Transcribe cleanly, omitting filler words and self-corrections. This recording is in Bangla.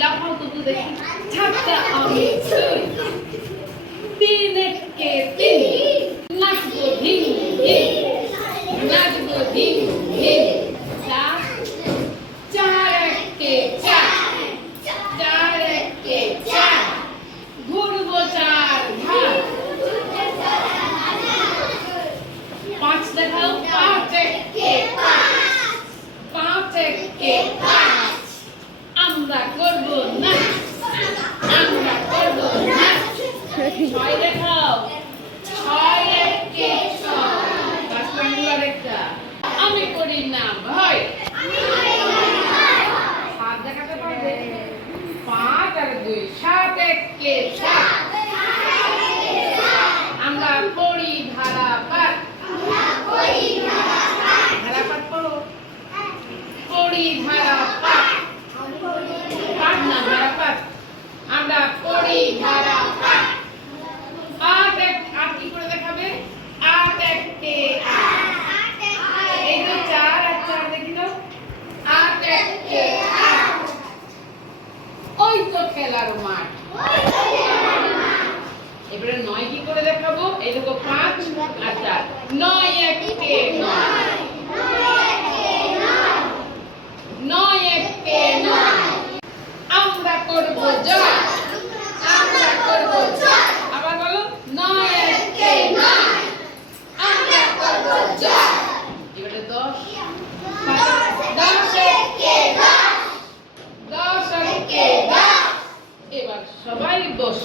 লাফাও তো দেখি ছাতা আমি ছুঁই তিন একে তিন নাচবো ধিম ধিম নাচবো ধিম ধিম চার চার একে চার চার একে চার ঘুরবো চার ধার পাঁচ দেখাও পাঁচ একে পাঁচ পাঁচ একে পাঁচ আমরা করবো না আমরা করবো না ছয় দেখাও ছয় একে ছয় কাশ্মীর একটা আমি করি না ভয় সাত দেখাতে পারবে পাঁচ আর দুই সাত একে সাত আমরা পড়ি ধারাপাত ধারাপাত পড়ো পড়ি ধারাপাত পাঠ না ধারাপাত আমরা পড়ি ধারাপাত আট এক আট কি করে দেখাবে আট একে আট এই তো চার আর চার দেখি দাও আট একে আট ওই তো খেলার মাঠ এবারে নয় কি করে দেখাবো এই দেখো পাঁচ আর চার নয় একে নয় নয় একে নয় আমরা করবো জয় আমরা করবো জয় আবার বলো নয় একে নয় আমরা করবো জয় এবারে দশ দশ একে দশ দশ একে দশ এবার সবাই বস